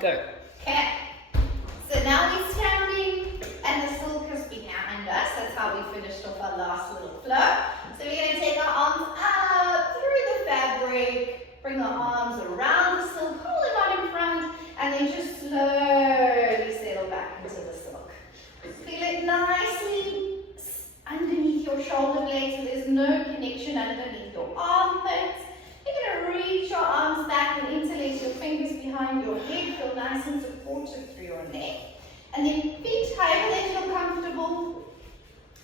Go. Okay. So now we're standing and the silk is behind us. That's how we finished off our last little flow. So we're going to take our arms up through the fabric, bring our arms around the silk, hold them out in front, and then just slowly settle back into the silk. Feel it nicely underneath your shoulder blades, so there's no connection underneath your armpits. You're going to reach your arms back and interlace your fingers behind your head. Feel nice and supported through your neck. And then feet however they feel comfortable,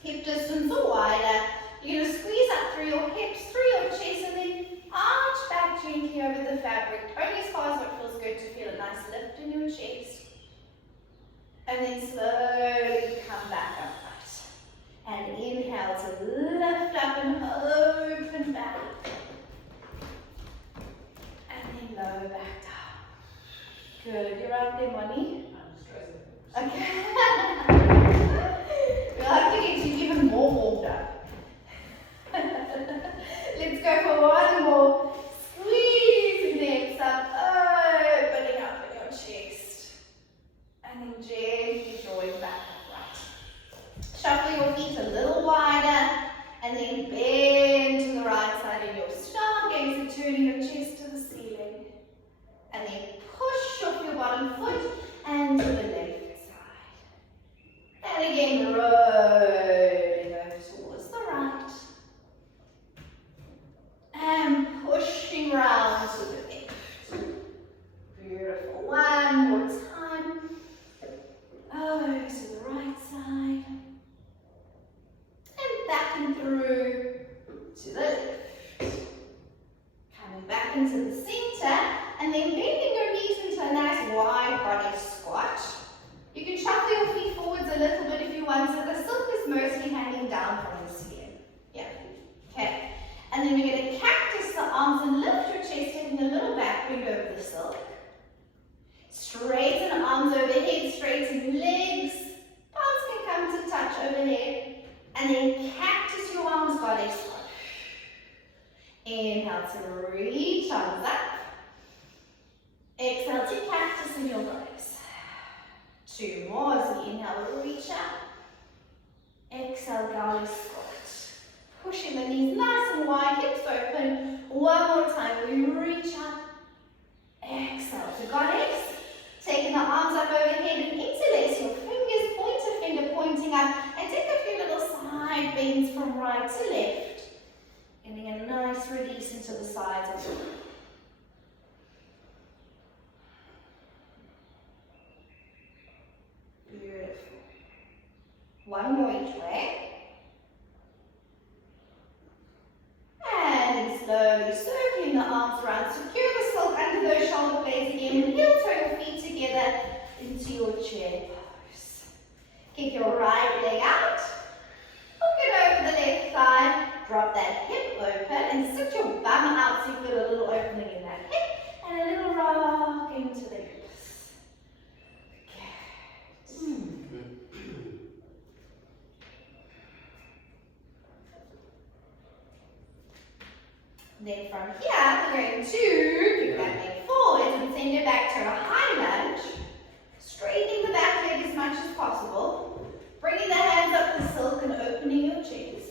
hip distance or wider. You're going to squeeze up through your hips, through your chest, and then arch back gently over the fabric. Only as far as it feels good to feel a nice lift in your chest. And then slowly come back upright. And inhale to lift up and open back. And then lower back down. Good. You're out there, Moni? Okay. We'll have to get you even more warmed up. Let's go for one more. Squeeze the hips up, opening up in your chest. And then gently drawing back upright. Shuffle your feet a little wider, and then bend to the right side of your stomach, again, so turning your chest to the ceiling. And then push off your bottom foot and to the left side. And again, rolling over towards the right. And pushing round to the left. Beautiful. One more time. Over to the right side. And back and through to the left. Coming back into the center, and then bending your knees into a nice wide body squat. You can shuffle your feet forwards a little bit if you want, so the silk is mostly hanging down from the ceiling. Yeah. Okay. And then we're going to cactus the arms and lift your chest, taking a little back bend over the silk. Straighten arms overhead, straighten legs. Palms can come to touch overhead. And then cactus your arms, body squat. Inhale to reach arms up. Exhale to cactus in your goddess. Two more as we inhale, reach up. Exhale, garlic squat. Pushing the knees nice and wide, hips open. One more time, we reach up. Exhale to goddess. Taking the arms up overhead and interlace your fingers, pointer finger pointing up, and take a few little side bends from right to left. Getting a nice release into the sides of the body. Beautiful. One more each way. And slowly circling the arms around. Secure the silk under those shoulder blades again. And heel toe your feet together into your chair pose. Kick your right leg out. Hook it over the left side. Drop that hip open and sit your bum out so you feel a little opening in that hip and a little rock into the hips. Good. Then from here, we're going to kick that leg forward and send it back to a high lunge. Straightening the back leg as much as possible. Bringing the hands up the silk and opening your chest.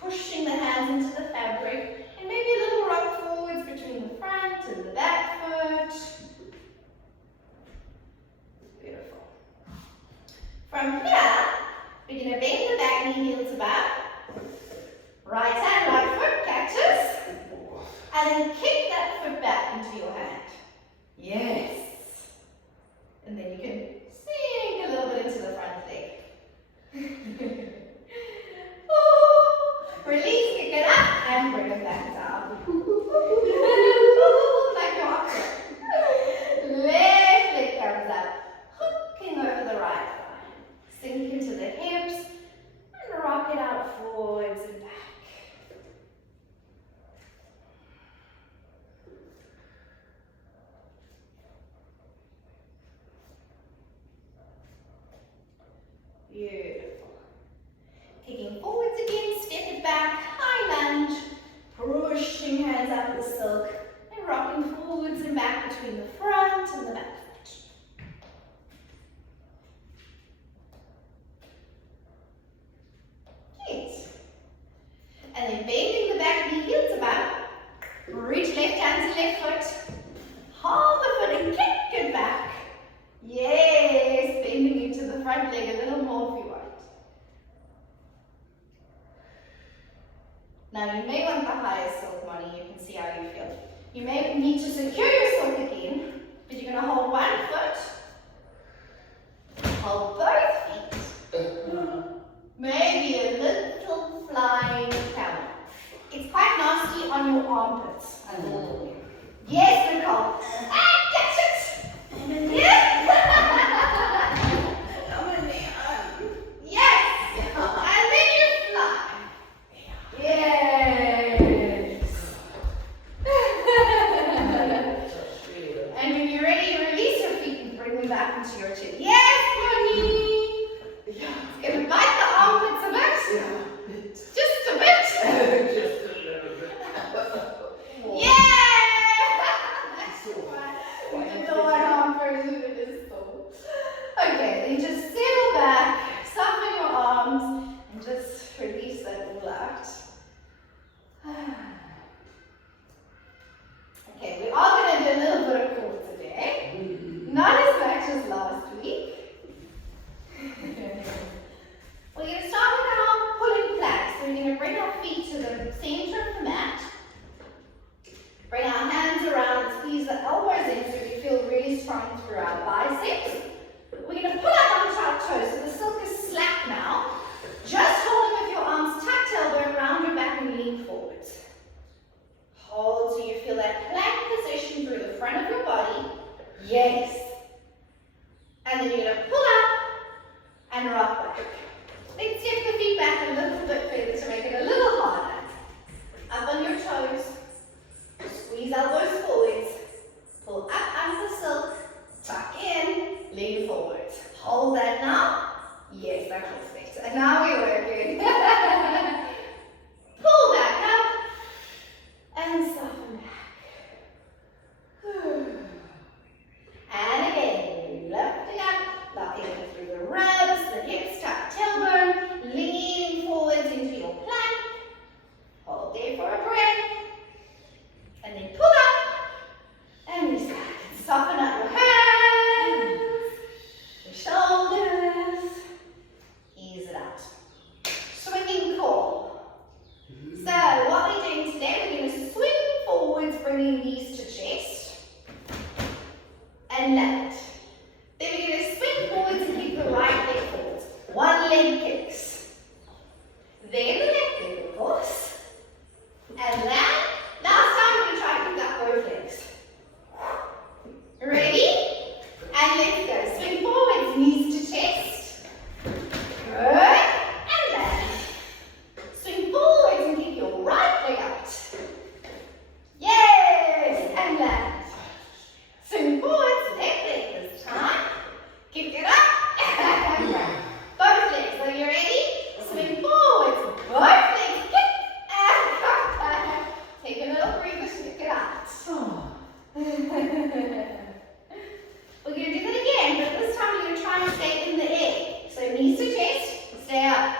Pushing the hands into the fabric, and maybe a little rock forwards between the front and the back foot. Beautiful. From here, we're going to bend the back knee, heel to back. Right hand, right foot, cactus. And then kick that foot back into your hand. Yes. And then you can sink a little bit into the front leg. Release, kick it up, and bring it back down. Like your opera. Left leg comes up, hooking over the right thigh. Sink into the hips, and rock it out front and the back foot. Great. And then bending the back knee heel to bum. Reach left hand to left foot. Hold the foot and kick it back. Yes, bending into the front leg a little more if you want. Now you may want the higher silk, Molly. You can see how you feel. You may need to secure your silk again, but you're going to hold one foot. Hold both feet. Maybe a little flying camel. It's quite nasty on your armpits. Yes, Nicole. Ah, catch it! Yes! Yes! And then you fly. Yes! And when you're ready, you release your feet and bring them back into your chin. Yes, Moni! It's going to bite the armpits a bit. Just a bit. Just a little bit. Yeah! We did the one arm version of this though. Okay, then just settle back, soften your arms, and just release that all out. Okay, we are going to do a little bit of core today. Not as much as last week. We're going to start with our pulling plank. So we're going to bring our feet to the center of the mat. Bring our hands around and squeeze the elbows in so we feel really strong through our biceps. We're going to pull up onto our toes. So the silk is slack now. Just hold it with your arms tucked elbow around your back and lean forward. Hold so you feel that plank position through the front of your body. Yes. And then you're going to pull up and rock back. Then step the feet back a little bit further to make it a little harder. Up on your toes. Squeeze elbows forwards. Pull up onto the silk. Tuck in. Lean forward. Hold that now. Yes, that feels better. And now we're working. Pull back up. And soften back. And again, lifting up, locking in through the ribs, the hips, tuck tailbone, leaning forwards into your plank. Hold there for a breath. And then pull up and release back. Soften up your hands, your shoulders. Ease it out. Swinging core. So what we're doing today, we're going to swing forwards, bringing knees to chest, and left. Then we're going to swing forwards and keep the right leg forwards. One leg kicks. Then the left leg, of course. And then, last time we're going to try to pick up both legs. Ready? And let's go. Swing forwards, knees to chest. Good. And then swing forwards and keep your right leg out. Yes. And land. Swing forwards, left leg this time. Kick it up. And land. Both legs. Are you ready? Swing forwards. Both legs. Kick. And come back. Take a little breather. Stick it out. We're going to do that again, but this time we're going to try and stay in the air. So knees to chest, stay up.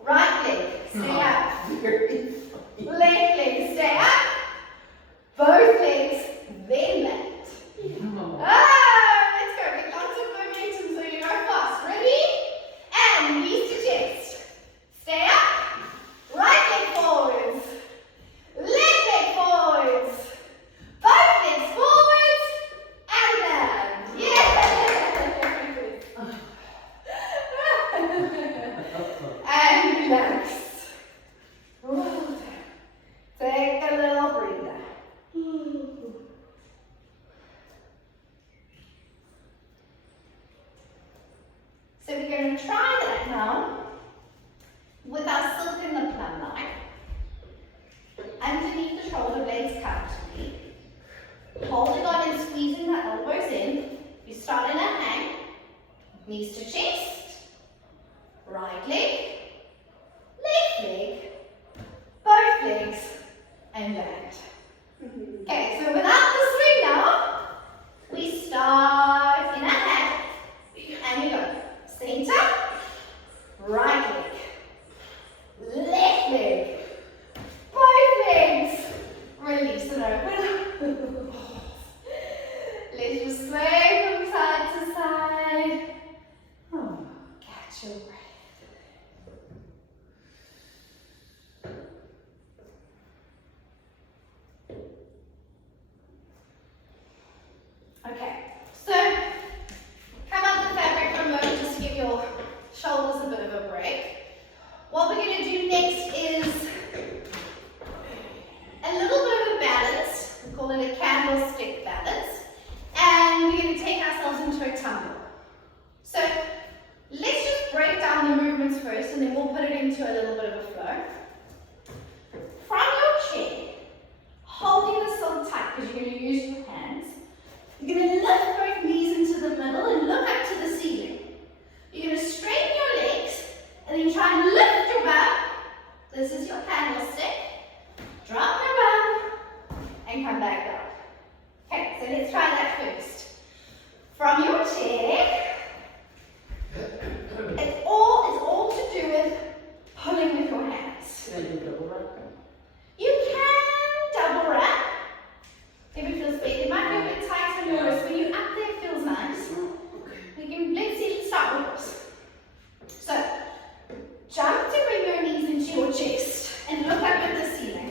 Right leg, stay up. Left leg, stay up. Both legs, then land. Let's go. Get lots of momentum so you go fast. Ready? And knees to chest. Stay up. Right leg forwards. Left leg forwards. Both legs forwards. And land. Yes! And relax. Take a little breather. So we're going to try that now with our silk in the plumb line. Underneath the shoulder blades comfortably. Holding on and squeezing the elbows in. You start in a hang. Knees to chest. Right leg. Left leg. Both legs. And land. Okay, so without the swing now, we Catch your breath. Okay, so come out the fabric for a moment just to give your shoulders a bit of a break. What we're going to do next is a little bit of a balance. We call it a candlestick balance. And we're going to take ourselves into a tumble. So let's just break down the movements first and then we'll put it into a little bit of a flow. From your chair, holding the silk tight because you're going to use your hands, you're going to lift both knees into the middle and look up to the ceiling. You're going to straighten your legs and then try and lift your bum. This is your candlestick. Drop your bum and come back down. Okay, so let's try that first. From your chair, it's all to do with pulling with your hands. You can double wrap. If it feels big, it might be a bit tight on your wrist. When you're up there, it feels nice. Let's start with this. So, jump to bring your knees into your chest and look up at the ceiling.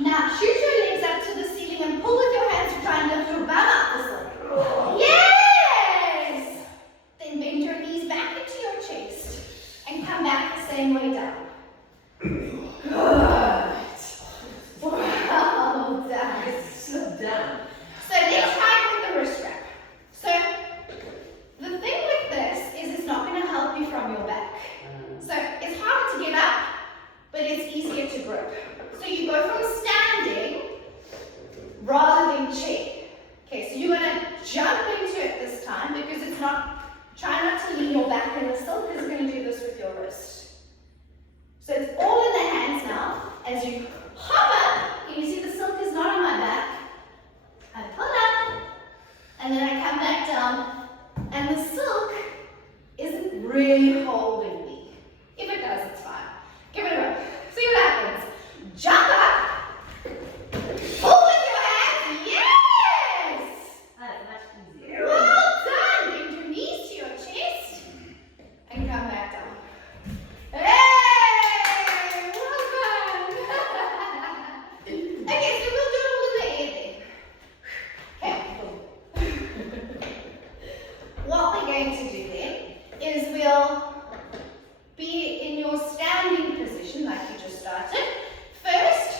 Now, shoot your legs up to the ceiling and pull with your hands to try and lift your bum out the ceiling. Yes! Then bend your knees back into your chest and come back the same way down. Good. Well done. Sit down. So let's try with the wrist wrap. So the thing with this is it's not going to help you from your back. So it's harder to get up, but it's easier to grip. So you go from standing rather than chair. Okay, so you're going to jump into it this time because it's not, try not to lean your back in the silk because you're going to do this with your wrist. So it's all in the hands now. As you hop up, can you see the silk is not on my back? I pull up, and then I come back down, and the silk isn't really holding me. If it does, it's fine. Give it a go. See what happens. Jump up, pull with your hands, yes! Much easier. Well done! Bend your knees to your chest, and come back down. Hey! Well done! Okay, so we'll do it all in the air then. Okay. What we're going to do then is we'll be in your standing position like you just started. First,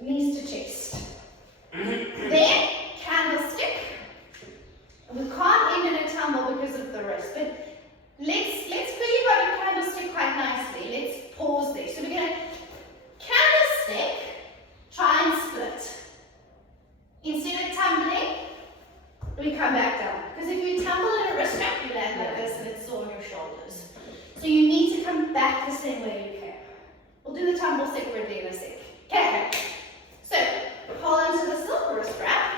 knees to chest. Then, candlestick. We can't end in a tumble because of the wrist, but let's because you've got your candlestick quite nicely, let's pause there. So we're going to candlestick, try and split. Instead of tumbling, we come back down. Because if you tumble in a wrist wrap, you land like this and it's sore on your shoulders. So you need to come back the same way you can. We'll do the tumble separately in a sec. Okay. So hold onto the silk wrist wrap.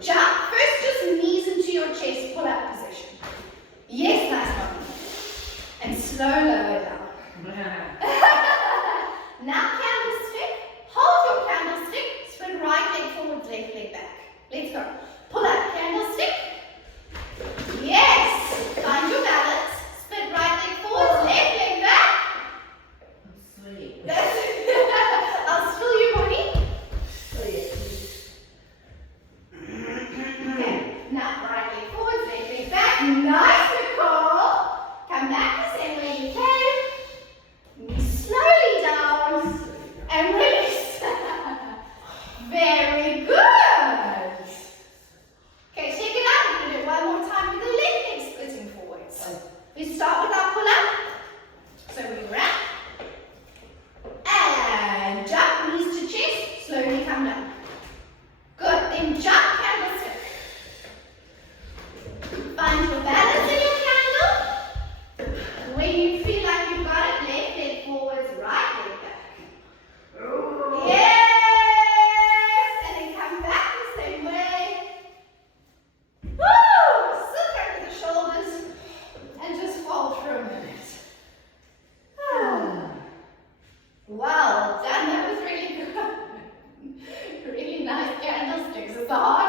Jump. First, just knees into your chest, pull up position. Yes, nice one. And slow lower down. Now candlestick. Hold your candlestick. Spin right leg forward, left leg back. Let's go. Pull up candlestick. Yes. Find your balance. Spin right leg forward, left leg back. Sweet. That's it. I'll spill your body. Sweet. Okay. Now right leg forward, left leg back. Nice, Nicole. Come back the same way you came. Knees slowly down and release. Very good. Okay, check it out. We're going to do it one more time with the left leg splitting forwards. We start with our pull up. So we wrap. And jump, knees to chest. Slowly come down. Good. Then jump, candlestick. Find your balance in your candle. When you feel like you've got it, left leg forwards, right leg back. Yes! And then come back the same way. Woo! Silk under the shoulders and just fall for a minute. Well done. That was really good. Really nice candlesticks. It's the hard